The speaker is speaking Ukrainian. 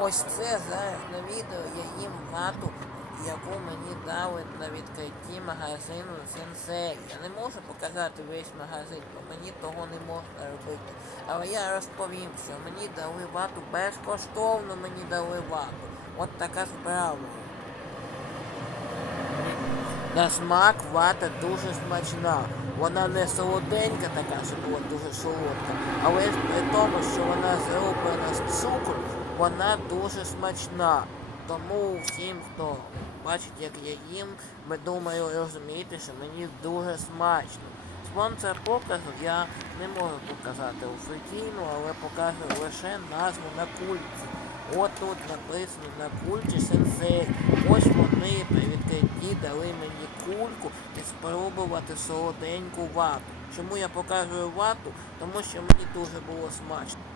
Ось це зараз на відео я їм вату, яку мені дали на відкритті магазину Сенсей. Я не можу показати весь магазин, бо мені того не можна робити. Але я розповім, що мені дали вату безкоштовно мені дали вату. От така справа. На смак вата дуже смачна. Вона не солоденька така, що була дуже солодка, але при тому, що вона зроблена з цукру, вона дуже смачна. Тому всім, хто бачить, як я їм, ви думаю, розумієте, що мені дуже смачно. Спонсор показу я не можу показати офіційно, але покажу лише назву на кульці. От тут написано на кульці сенсей. Ось вони при відкритті дали мені кульку і спробувати солоденьку вату. Чому я показую вату? Тому що мені дуже було смачно.